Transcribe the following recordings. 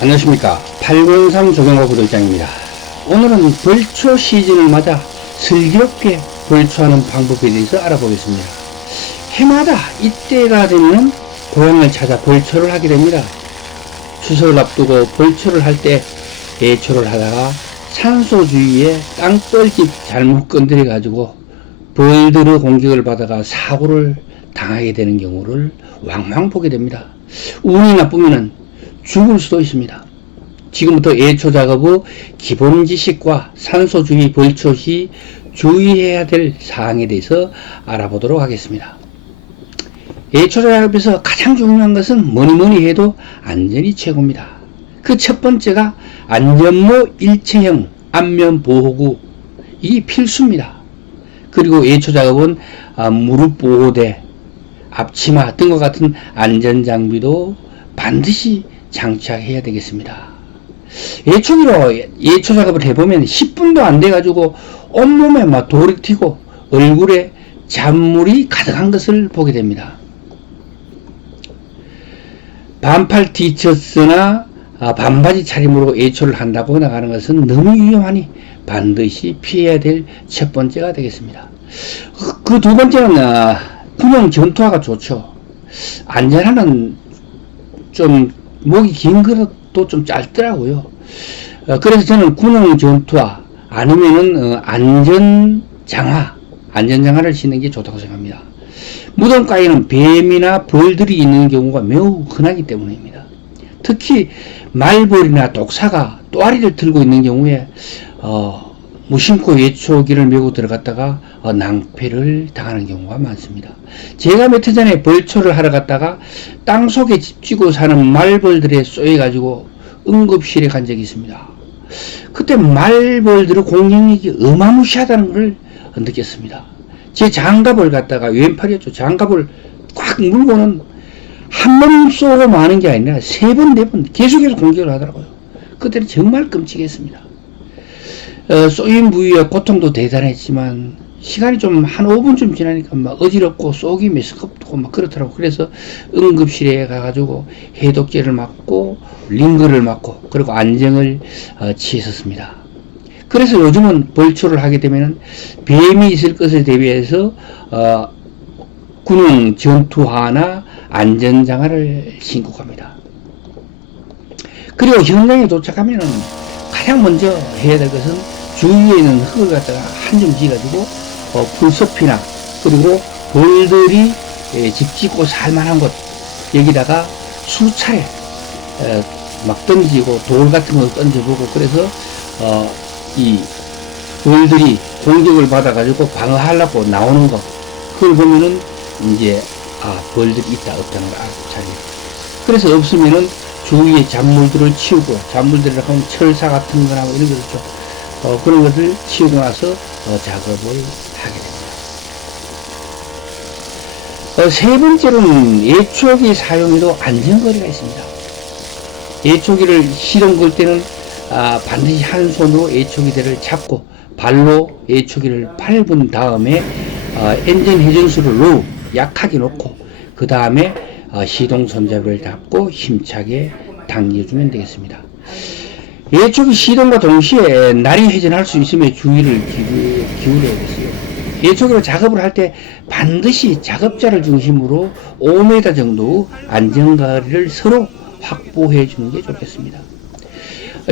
안녕하십니까. 803 조경호 구독장입니다. 오늘은 벌초 시즌을 맞아 슬기롭게 벌초하는 방법에 대해서 알아보겠습니다. 해마다 이때가 되면 고향을 찾아 벌초를 하게 됩니다. 추석을 앞두고 벌초를 할 때 예초를 하다가 산소 주위에 땅벌집 잘못 건드려 가지고 벌들의 공격을 받아가 사고를 당하게 되는 경우를 왕왕 보게 됩니다. 운이 나쁘면은 죽을 수도 있습니다. 지금부터 예초 작업의 기본 지식과 산소 주위 벌초 시 주의해야 될 사항에 대해서 알아보도록 하겠습니다. 예초 작업에서 가장 중요한 것은 뭐니 해도 안전이 최고입니다. 그 첫 번째가 안전모 일체형 안면 보호구, 이 필수입니다. 그리고 예초 작업은 무릎 보호대, 앞치마 등과 같은 안전 장비도 반드시 장착해야 되겠습니다. 예초기로 예초 작업을 해보면 10분도 안 돼가지고 온몸에 막 돌이 튀고 얼굴에 잔물이 가득한 것을 보게 됩니다. 반팔 티셔츠나 반바지 차림으로 예초를 한다고 나가는 것은 너무 위험하니 반드시 피해야 될 첫 번째가 되겠습니다. 그 두 번째는 군용 전투화가 좋죠. 안전화는 좀 목이 긴 것도 좀 짧더라고요. 그래서 저는 군용 전투화 아니면은 안전장화를 신는 게 좋다고 생각합니다. 무덤가에는 뱀이나 벌들이 있는 경우가 매우 흔하기 때문입니다. 특히 말벌이나 독사가 또아리를 들고 있는 경우에 무심코 예초기를 메고 들어갔다가 낭패를 당하는 경우가 많습니다. 제가 몇 해 전에 벌초를 하러 갔다가 땅속에 집지고 사는 말벌들에 쏘여가지고 응급실에 간 적이 있습니다. 그때 말벌들의 공격력이 어마무시하다는 걸 느꼈습니다. 제 장갑을 갖다가 왼팔이었죠. 장갑을 꽉 물고는 한 번 쏘고 마는 게 아니라 세 번, 네 번 계속해서 공격을 하더라고요. 그때는 정말 끔찍했습니다. 쏘인 부위의 고통도 대단했지만 시간이 좀 한 5분쯤 지나니까 막 어지럽고 쏘기 메스껍고 막 그렇더라고. 그래서 응급실에 가가지고 해독제를 맞고 링거를 맞고 그리고 안정을 취했었습니다. 그래서 요즘은 벌초를 하게 되면은 뱀이 있을 것을 대비해서 군용 전투화나 안전장화를 신고 갑니다. 그리고 현장에 도착하면은 가장 먼저 해야 될 것은 주위에 있는 흙을 갖다가 한 점 지어가지고 풀숲이나 그리고 벌들이 집짓고 살만한 곳 여기다가 수차례 막 던지고 돌 같은 거 던져보고 그래서 이 벌들이 공격을 받아가지고 방어하려고 나오는 거 그걸 보면은 이제 벌들이 있다 없다는 걸 알고 차려요. 그래서 없으면은 주위에 잔물들을 치우고 잔물들이라고 하면 철사 같은 거나 뭐 이런 거 있죠. 그런 것을 치우고 나서 작업을 하게 됩니다. 세 번째로는 예초기 사용에도 안전거리가 있습니다. 예초기를 시동 걸 때는 반드시 한 손으로 예초기대를 잡고 발로 예초기를 밟은 다음에 엔진 회전수를 로우 약하게 놓고 그 다음에 시동 손잡이를 잡고 힘차게 당겨주면 되겠습니다. 예초기 시동과 동시에 날이 회전할 수 있으면 주의를 기울여야겠어요. 예초기로 작업을 할 때 반드시 작업자를 중심으로 5m 정도 안전거리를 서로 확보해 주는 게 좋겠습니다.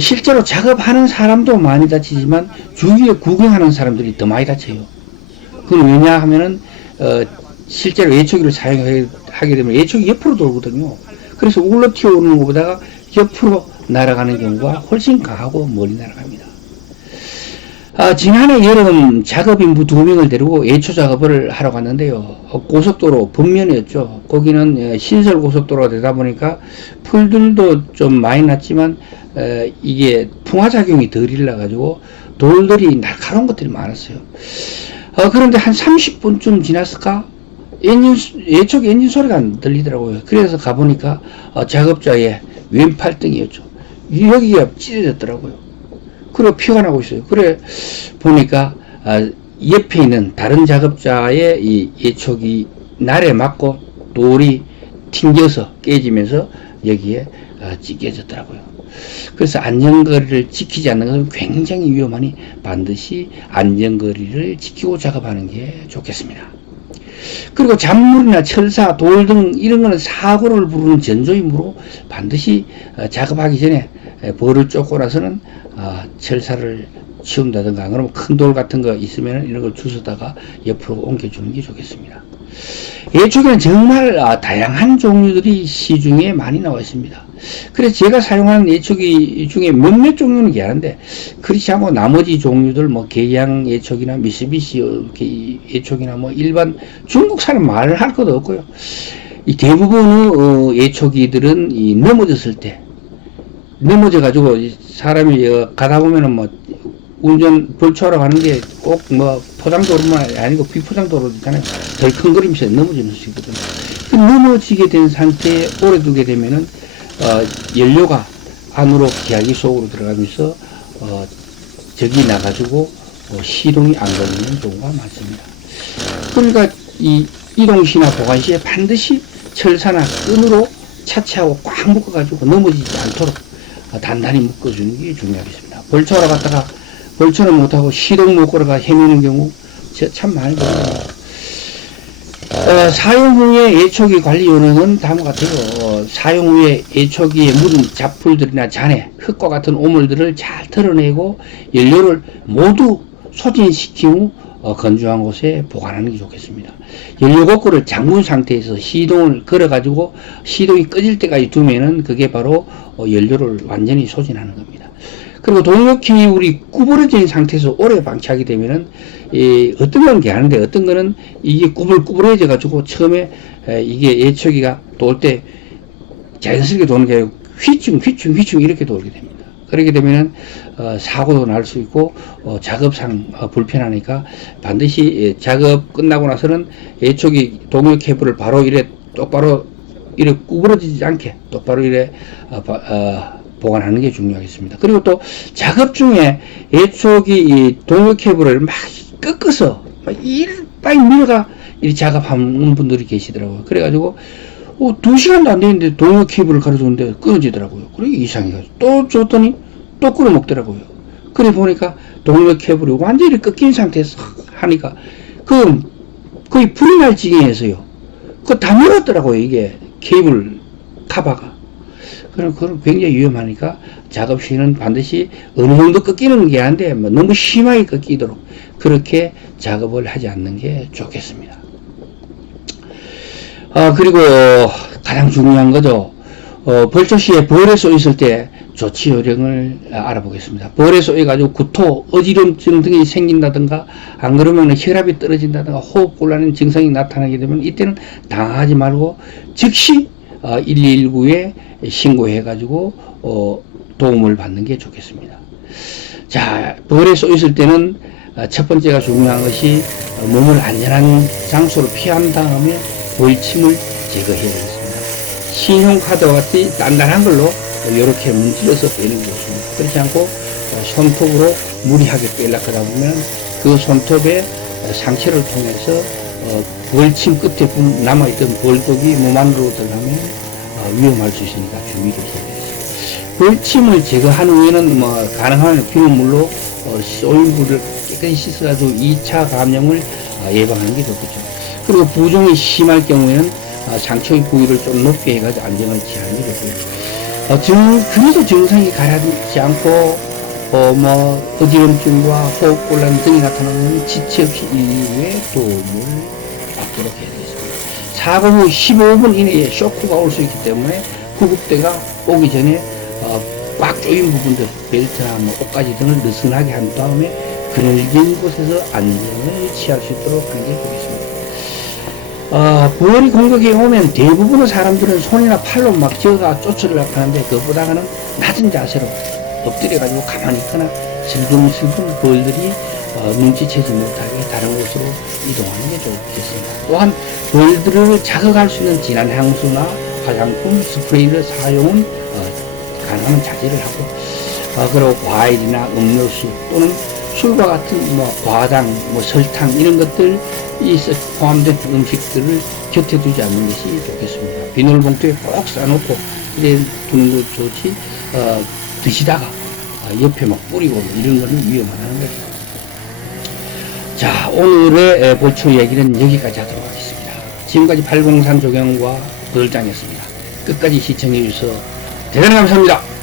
실제로 작업하는 사람도 많이 다치지만 주위에 구경하는 사람들이 더 많이 다쳐요. 그건 왜냐 하면은 실제로 예초기를 사용하게 되면 예초기 옆으로 돌거든요. 그래서 울러 튀어오르는 것보다 옆으로 날아가는 경우가 훨씬 강하고 멀리 날아갑니다. 지난해 여름 작업인부 2명을 데리고 예초 작업을 하러 갔는데요. 고속도로 북면이었죠. 거기는 신설 고속도로가 되다 보니까 풀들도 좀 많이 났지만 이게 풍화작용이 덜 일어나가지고 돌들이 날카로운 것들이 많았어요. 그런데 한 30분쯤 지났을까? 예초기 엔진 소리가 안 들리더라고요. 그래서 가보니까 작업자의 왼팔등이었죠. 여기가 찢어졌더라고요. 그리고 피가 나고 있어요. 그래 보니까 옆에 있는 다른 작업자의 이 예초기 날에 맞고 돌이 튕겨서 깨지면서 여기에 찢겨졌더라고요. 그래서 안전거리를 지키지 않는 것은 굉장히 위험하니 반드시 안전거리를 지키고 작업하는 게 좋겠습니다. 그리고 잔물이나 철사, 돌 등 이런 거는 사고를 부르는 전조이므로 반드시 작업하기 전에 벌을 쫓고 나서는 철사를 치운다든가, 그러면 큰 돌 같은 거 있으면 이런 걸 주워다가 옆으로 옮겨주는 게 좋겠습니다. 예초기는 정말 다양한 종류들이 시중에 많이 나와 있습니다. 그래서 제가 사용하는 예초기 중에 몇몇 종류는 괜찮은데, 그렇지 않고 나머지 종류들, 뭐 계양 예초기나 미쓰비시 예초기나 뭐 일반 중국산은 말을 할 것도 없고요. 이 대부분의 예초기들은 이 넘어졌을 때, 넘어져가지고 사람이 가다 보면은 뭐 운전 벌초하러 가는 게 꼭 뭐 포장도로만 아니고 비포장도로 있잖아요. 덜컹거리면서 넘어지는 수 있거든요. 그 넘어지게 된 상태에 오래 두게 되면은 연료가 안으로 기하기 속으로 들어가면서 적이 나가지고 시동이 안 걸리는 경우가 많습니다. 그러니까 이 이동시나 보관시에 반드시 철사나 끈으로 차치하고 꽉 묶어가지고 넘어지지 않도록 단단히 묶어주는 게 중요하겠습니다. 벌초하러 갔다가 벌초는 못하고 시동 못 걸어가 헤매는 경우 참 많이 보입니다. 사용 후에 예초기 관리 요령은 다음과 같아요. 사용 후에 예초기에 묻은 잡풀들이나 잔해, 흙과 같은 오물들을 잘 털어내고 연료를 모두 소진시킨 후 건조한 곳에 보관하는 게 좋겠습니다. 연료 거꾸를 잠근 상태에서 시동을 걸어가지고 시동이 꺼질 때까지 두면은 그게 바로 연료를 완전히 소진하는 겁니다. 그리고 동력키 우리 구부러진 상태에서 오래 방치하게 되면은 어떤 건 괜찮은데 어떤 거는 이게 구불구불해져 가지고 처음에 이게 예초기가 돌 때 자연스럽게 도는 게 아니고 휘충 이렇게 돌게 됩니다. 그렇게 되면은 사고도 날 수 있고 작업상 불편하니까 반드시 작업 끝나고 나서는 예초기 동력 케이블을 바로 이래 똑바로 이래 구부러지지 않게 똑바로 이래 보관하는 게 중요하겠습니다. 그리고 또 작업 중에 예초기 이 동력 케이블을 막 꺾어서 빨리 밀어가 이 작업하는 분들이 계시더라고요. 그래가지고 2시간도 안 되는데 동력 케이블을 가려줬는데 끊어지더라고요. 그래 이상해가지고 또 줬더니 또 끊어먹더라고요. 그래 보니까 동력 케이블이 완전히 꺾인 상태에서 하니까 거의 불이 날 지경에서요. 그거 다 밀었더라고요. 이게 케이블 카바가. 그럼 굉장히 위험하니까 작업 시에는 반드시 어느 정도 꺾이는 게 아닌데 뭐 너무 심하게 꺾이도록 그렇게 작업을 하지 않는 게 좋겠습니다. 그리고 가장 중요한 거죠. 벌초 시에 벌에 쏘여 있을 때 조치 요령을 알아보겠습니다. 벌에 쏘여 가지고 구토, 어지럼증 등이 생긴다든가 안 그러면 혈압이 떨어진다든가 호흡곤란 증상이 나타나게 되면 이때는 당하지 말고 즉시 119에 신고해 가지고 도움을 받는 게 좋겠습니다. 자, 벌에 쏘여 있을 때는 첫 번째가 중요한 것이 몸을 안전한 장소로 피한 다음에 벌침을 제거해야 되겠습니다. 신용카드와 같이 단단한 걸로 이렇게 문질러서 빼는 게 좋습니다. 그렇지 않고 손톱으로 무리하게 빼려고 하다 보면 그 손톱에 상처를 통해서 벌침 끝에 남아있던 벌독이 몸 안으로 들어가면 위험할 수 있으니까 주의를 해야 되겠습니다. 벌침을 제거한 후에는 가능하면 비눗물로 쏘인 부를 깨끗이 씻어가지고 2차 감염을 예방하는 게 좋겠죠. 그리고 부종이 심할 경우에는 상처의 부위를 좀 높게 해가지고 안정을 취하는 게 좋고요. 그래도 증상이 가라앉지 않고 어지럼증과 호흡곤란 등이 나타나면 지체 없이 인류에 도움을 받도록 해야 되겠습니다. 사고 후 15분 이내에 쇼크가 올 수 있기 때문에 구급대가 오기 전에 꽉 조인 부분들, 벨트나 옷가지 등을 느슨하게 한 다음에 그늘진 곳에서 안전을 취할 수 있도록 하는 게 좋겠습니다. 벌이 공격이 오면 대부분의 사람들은 손이나 팔로 막 쥐어가 쫓으려고 하는데 그것보다는 낮은 자세로 엎드려가지고 가만히 있거나 슬금슬금 벌들이 눈치채지 못하게 다른 곳으로 이동하는 게 좋겠습니다. 또한 벌들을 자극할 수 있는 진한 향수나 화장품, 스프레이를 사용은 가능하면 자제를 하고 그리고 과일이나 음료수 또는 술과 같은 과당, 설탕 이런 것들이 포함된 음식들을 곁에 두지 않는 것이 좋겠습니다. 비닐봉투에 꼭 싸놓고 이래 두는 것 좋지, 드시다가 옆에 막 뿌리고 이런 거는 위험하다는 거죠. 자, 오늘의 벌초 얘기는 여기까지 하도록 하겠습니다. 지금까지 803 조경과 도들장이었습니다. 끝까지 시청해 주셔서 대단히 감사합니다.